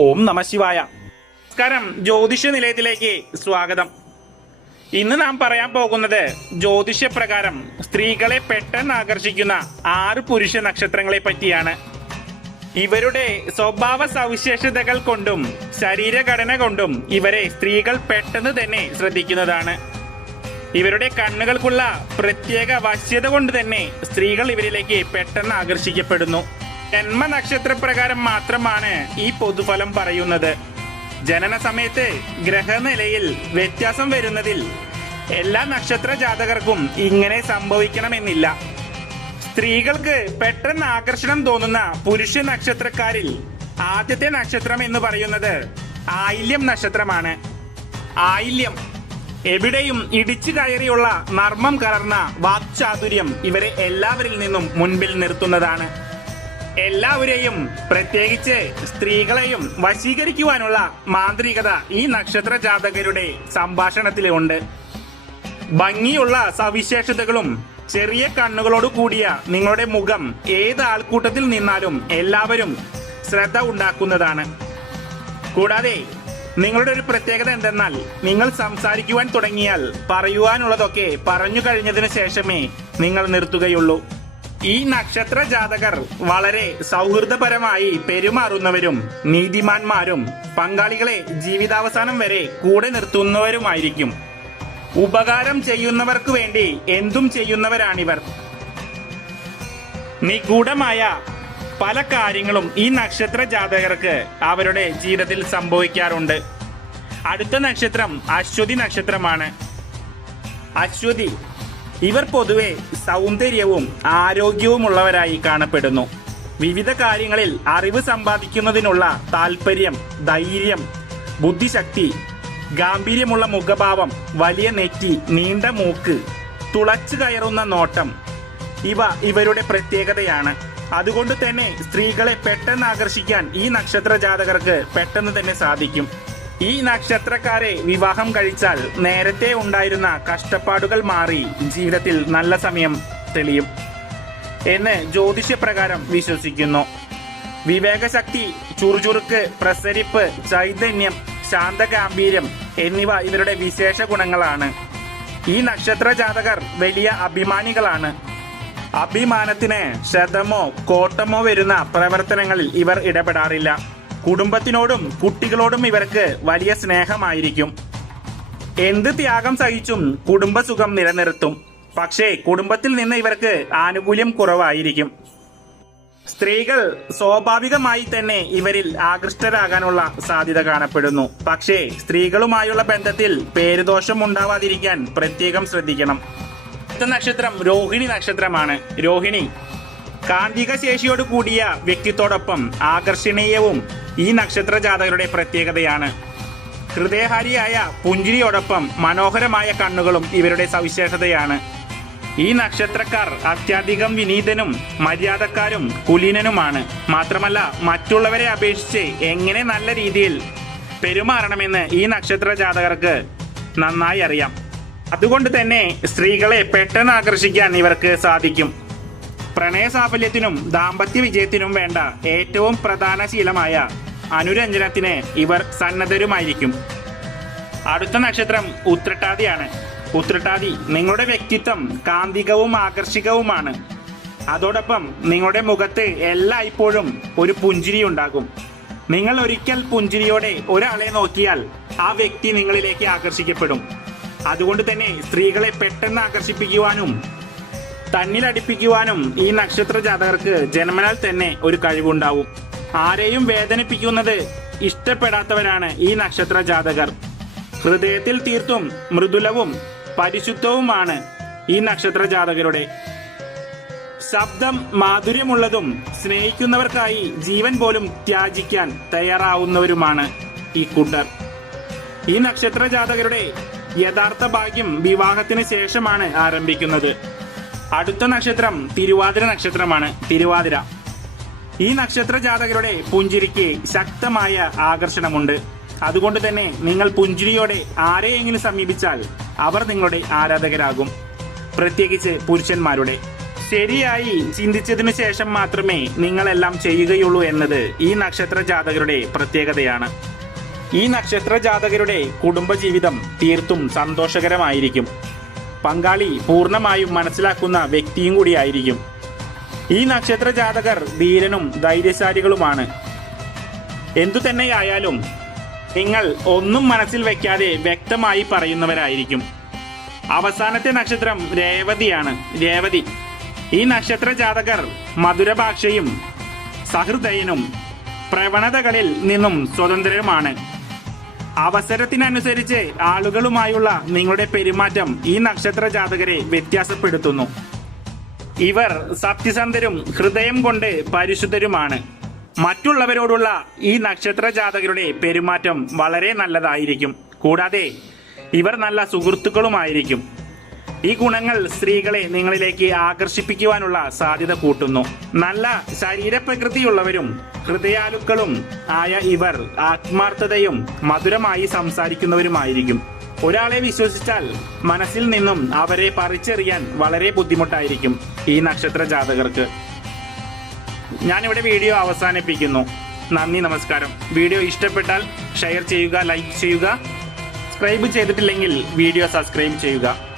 ഓം നമഃശിവായ. നമസ്കാരം. ജ്യോതിഷ നിലയത്തിലേക്ക് സ്വാഗതം. ഇന്ന് നാം പറയാൻ പോകുന്നത് ജ്യോതിഷപ്രകാരം സ്ത്രീകളെ പെട്ടെന്ന് ആകർഷിക്കുന്ന 6 പുരുഷ നക്ഷത്രങ്ങളെ പറ്റിയാണ്. ഇവരുടെ സ്വഭാവ സവിശേഷതകൾ കൊണ്ടും ശരീരഘടന കൊണ്ടും ഇവരെ സ്ത്രീകൾ പെട്ടെന്ന് തന്നെ ശ്രദ്ധിക്കുന്നതാണ്. ഇവരുടെ കണ്ണുകൾക്കുള്ള പ്രത്യേക വശ്യത കൊണ്ട് തന്നെ സ്ത്രീകൾ ഇവരിലേക്ക് പെട്ടെന്ന് ആകർഷിക്കപ്പെടുന്നു. ജന്മ നക്ഷത്രപ്രകാരം മാത്രമാണ് ഈ പൊതുഫലം പറയുന്നത്. ജനന സമയത്ത് ഗ്രഹനിലയിൽ വ്യത്യാസം വരുന്നതിൽ എല്ലാ നക്ഷത്ര ജാതകർക്കും ഇങ്ങനെ സംഭവിക്കണമെന്നില്ല. സ്ത്രീകൾക്ക് പെട്ടെന്ന് ആകർഷണം തോന്നുന്ന പുരുഷ നക്ഷത്രക്കാരിൽ ആദ്യത്തെ നക്ഷത്രം എന്ന് പറയുന്നത് ആയില്യം നക്ഷത്രമാണ്. ആയില്യം എവിടെയും ഇടിച്ചു കയറിയുള്ള നർമ്മം കലർന്ന വാക്ചാതുര്യം ഇവരെ എല്ലാവരിൽ നിന്നും മുൻപിൽ നിർത്തുന്നതാണ്. എല്ലാവരെയും പ്രത്യേകിച്ച് സ്ത്രീകളെയും വശീകരിക്കുവാനുള്ള മാന്ത്രികത ഈ നക്ഷത്ര ജാതകരുടെ സംഭാഷണത്തിലുണ്ട്. ഭംഗിയുള്ള സവിശേഷതകളും ചെറിയ കണ്ണുകളോട് കൂടിയ നിങ്ങളുടെ മുഖം ഏത് ആൾക്കൂട്ടത്തിൽ നിന്നാലും എല്ലാവരും ശ്രദ്ധ ഉണ്ടാക്കുന്നതാണ്. കൂടാതെ നിങ്ങളുടെ ഒരു പ്രത്യേകത എന്തെന്നാൽ നിങ്ങൾ സംസാരിക്കുവാൻ തുടങ്ങിയാൽ പറയുവാനുള്ളതൊക്കെ പറഞ്ഞു കഴിഞ്ഞതിന് ശേഷമേ നിങ്ങൾ നിർത്തുകയുള്ളൂ. ഈ നക്ഷത്ര ജാതകർ വളരെ സൗഹൃദപരമായി പെരുമാറുന്നവരും നീതിമാന്മാരും പങ്കാളികളെ ജീവിതാവസാനം വരെ കൂടെ നിർത്തുന്നവരുമായിരിക്കും. ഉപകാരം ചെയ്യുന്നവർക്ക് വേണ്ടി എന്തും ചെയ്യുന്നവരാണിവർ. നിഗൂഢമായ പല കാര്യങ്ങളും ഈ നക്ഷത്ര ജാതകർക്ക് അവരുടെ ജീവിതത്തിൽ സംഭവിക്കാറുണ്ട്. അടുത്ത നക്ഷത്രം അശ്വതി നക്ഷത്രമാണ്. അശ്വതി ഇവർ പൊതുവെ സൗന്ദര്യവും ആരോഗ്യവുമുള്ളവരായി കാണപ്പെടുന്നു. വിവിധ കാര്യങ്ങളിൽ അറിവ് സമ്പാദിക്കുന്നതിനുള്ള താല്പര്യം, ധൈര്യം, ബുദ്ധിശക്തി, ഗാംഭീര്യമുള്ള മുഖഭാവം, വലിയ നെറ്റി, നീണ്ട മൂക്ക്, തുളച്ചു കയറുന്ന നോട്ടം ഇവ ഇവരുടെ പ്രത്യേകതയാണ്. അതുകൊണ്ട് തന്നെ സ്ത്രീകളെ പെട്ടെന്ന് ആകർഷിക്കാൻ ഈ നക്ഷത്ര ജാതകർക്ക് പെട്ടെന്ന് തന്നെ സാധിക്കും. ഈ നക്ഷത്രക്കാരെ വിവാഹം കഴിച്ചാൽ നേരത്തെ ഉണ്ടായിരുന്ന കഷ്ടപ്പാടുകൾ മാറി ജീവിതത്തിൽ നല്ല സമയം തെളിയും എന്ന് ജ്യോതിഷപ്രകാരം വിശ്വസിക്കുന്നു. വിവേകശക്തി, ചുറുചുറുക്ക്, പ്രസരിപ്പ്, ചൈതന്യം, ശാന്തഗാംഭീര്യം എന്നിവ ഇവരുടെ വിശേഷ ഗുണങ്ങളാണ്. ഈ നക്ഷത്ര ജാതകർ വലിയ അഭിമാനികളാണ്. അഭിമാനത്തിന് ശതമോ കോട്ടമോ വരുന്ന പ്രവർത്തനങ്ങളിൽ ഇവർ ഇടപെടാറില്ല. കുടുംബത്തിനോടും കുട്ടികളോടും ഇവർക്ക് വലിയ സ്നേഹമായിരിക്കും. എന്ത് ത്യാഗം സഹിച്ചും കുടുംബസുഖം നിലനിർത്തും. പക്ഷേ കുടുംബത്തിൽ നിന്ന് ഇവർക്ക് ആനുകൂല്യം കുറവായിരിക്കും. സ്ത്രീകൾ സ്വാഭാവികമായി തന്നെ ഇവരിൽ ആകൃഷ്ടരാകാനുള്ള സാധ്യത കാണപ്പെടുന്നു. പക്ഷേ സ്ത്രീകളുമായുള്ള ബന്ധത്തിൽ പേരുദോഷം ഉണ്ടാവാതിരിക്കാൻ പ്രത്യേകം ശ്രദ്ധിക്കണം. അടുത്ത നക്ഷത്രം രോഹിണി നക്ഷത്രമാണ്. രോഹിണി കാന്തിക ശേഷിയോട് കൂടിയ വ്യക്തിത്വത്തോടൊപ്പം ആകർഷണീയവും ഈ നക്ഷത്ര ജാതകരുടെ പ്രത്യേകതയാണ്. ഹൃദയഹാരിയായ പുഞ്ചിരിയോടൊപ്പം മനോഹരമായ കണ്ണുകളും ഇവരുടെ സവിശേഷതയാണ്. ഈ നക്ഷത്രക്കാർ അത്യധികം വിനീതനും മര്യാദക്കാരും കുലീനനുമാണ്. മാത്രമല്ല മറ്റുള്ളവരെ അപേക്ഷിച്ച് എങ്ങനെ നല്ല രീതിയിൽ പെരുമാറണമെന്ന് ഈ നക്ഷത്ര ജാതകർക്ക് നന്നായി അറിയാം. അതുകൊണ്ട് തന്നെ സ്ത്രീകളെ പെട്ടെന്ന് ആകർഷിക്കാൻ ഇവർക്ക് സാധിക്കും. പ്രണയ സാഫല്യത്തിനും ദാമ്പത്യ വിജയത്തിനും വേണ്ട ഏറ്റവും പ്രധാന ശീലമായ അനുരഞ്ജനത്തിന് ഇവർ സന്നദ്ധരുമായിരിക്കും. അടുത്ത നക്ഷത്രം ഉത്രട്ടാതിയാണ്. ഉത്രട്ടാതി നിങ്ങളുടെ വ്യക്തിത്വം കാന്തികവും ആകർഷകവുമാണ്. അതോടൊപ്പം നിങ്ങളുടെ മുഖത്ത് എല്ലായ്പ്പോഴും ഒരു പുഞ്ചിരി ഉണ്ടാകും. നിങ്ങൾ ഒരിക്കൽ പുഞ്ചിരിയോടെ ഒരാളെ നോക്കിയാൽ ആ വ്യക്തി നിങ്ങളിലേക്ക് ആകർഷിക്കപ്പെടും. അതുകൊണ്ട് തന്നെ സ്ത്രീകളെ പെട്ടെന്ന് ആകർഷിപ്പിക്കുവാനും തന്നിലടിപ്പിക്കുവാനും ഈ നക്ഷത്ര ജാതകർക്ക് ജന്മനാൽ തന്നെ ഒരു കഴിവുണ്ടാവും. ആരെയും വേദനിപ്പിക്കുന്നത് ഇഷ്ടപ്പെടാത്തവരാണ് ഈ നക്ഷത്ര ജാതകർ. ഹൃദയത്തിൽ തീർത്തും മൃദുലവും പരിശുദ്ധവുമാണ് ഈ നക്ഷത്ര ജാതകരുടെ. ശബ്ദം മാധുര്യമുള്ളതും സ്നേഹിക്കുന്നവർക്കായി ജീവൻ പോലും ത്യാജിക്കാൻ തയ്യാറാവുന്നവരുമാണ് ഈ കൂട്ടർ. ഈ നക്ഷത്ര ജാതകരുടെ യഥാർത്ഥ ഭാഗ്യം വിവാഹത്തിന് ശേഷമാണ് ആരംഭിക്കുന്നത്. അടുത്ത നക്ഷത്രം തിരുവാതിര നക്ഷത്രമാണ്. തിരുവാതിര ഈ നക്ഷത്ര ജാതകരുടെ പുഞ്ചിരിക്ക് ശക്തമായ ആകർഷണമുണ്ട്. അതുകൊണ്ട് തന്നെ നിങ്ങൾ പുഞ്ചിരിയോടെ ആരെയെങ്കിലും സമീപിച്ചാൽ അവർ നിങ്ങളുടെ ആരാധകരാകും. പ്രത്യേകിച്ച് പുരുഷന്മാരുടെ ശരിയായി ചിന്തിച്ചതിനു ശേഷം മാത്രമേ നിങ്ങളെല്ലാം ചെയ്യുകയുള്ളൂ എന്നത് ഈ നക്ഷത്ര ജാതകരുടെ പ്രത്യേകതയാണ്. ഈ നക്ഷത്ര ജാതകരുടെ കുടുംബജീവിതം തീർത്തും സന്തോഷകരമായിരിക്കും. പങ്കാളി പൂർണ്ണമായും മനസ്സിലാക്കുന്ന വ്യക്തിയും കൂടിയായിരിക്കും. ഈ നക്ഷത്ര ജാതകർ ധീരനും ധൈര്യശാലികളുമാണ്. എന്തു തന്നെയായാലും നിങ്ങൾ ഒന്നും മനസ്സിൽ വെക്കാതെ വ്യക്തമായി പറയുന്നവരായിരിക്കും. അവസാനത്തെ നക്ഷത്രം രേവതിയാണ്. രേവതി ഈ നക്ഷത്ര ജാതകർ മധുരഭാഷയും സഹൃദയനും പ്രവണതകളിൽ നിന്നും സ്വതന്ത്രരുമാണ്. അവസരത്തിനനുസരിച്ച് ആളുകളുമായുള്ള നിങ്ങളുടെ പെരുമാറ്റം ഈ നക്ഷത്ര ജാതകരെ വ്യത്യാസപ്പെടുത്തുന്നു. ഇവർ സത്യസന്ധരും ഹൃദയം കൊണ്ട് പരിശുദ്ധരുമാണ്. മറ്റുള്ളവരോടുള്ള ഈ നക്ഷത്ര ജാതകരുടെ പെരുമാറ്റം വളരെ നല്ലതായിരിക്കും. കൂടാതെ ഇവർ നല്ല സുഹൃത്തുക്കളുമായിരിക്കും. ഈ ഗുണങ്ങൾ സ്ത്രീകളെ നിങ്ങളിലേക്ക് ആകർഷിപ്പിക്കുവാനുള്ള സാധ്യത കൂട്ടുന്നു. നല്ല ശരീരപ്രകൃതിയുള്ളവരും ഹൃദയാലുക്കളും ആയ ഇവർ ആത്മാർത്ഥതയും മധുരമായി സംസാരിക്കുന്നവരുമായിരിക്കും. ഒരാളെ വിശ്വസിച്ചാൽ മനസ്സിൽ നിന്നും അവരെ പറിച്ചെറിയാൻ വളരെ ബുദ്ധിമുട്ടായിരിക്കും ഈ നക്ഷത്ര ജാതകർക്ക്. ഞാനിവിടെ വീഡിയോ അവസാനിപ്പിക്കുന്നു. നന്ദി, നമസ്കാരം. വീഡിയോ ഇഷ്ടപ്പെട്ടാൽ ഷെയർ ചെയ്യുക, ലൈക്ക് ചെയ്യുക. സബ്സ്ക്രൈബ് ചെയ്തിട്ടില്ലെങ്കിൽ വീഡിയോ സബ്സ്ക്രൈബ് ചെയ്യുക.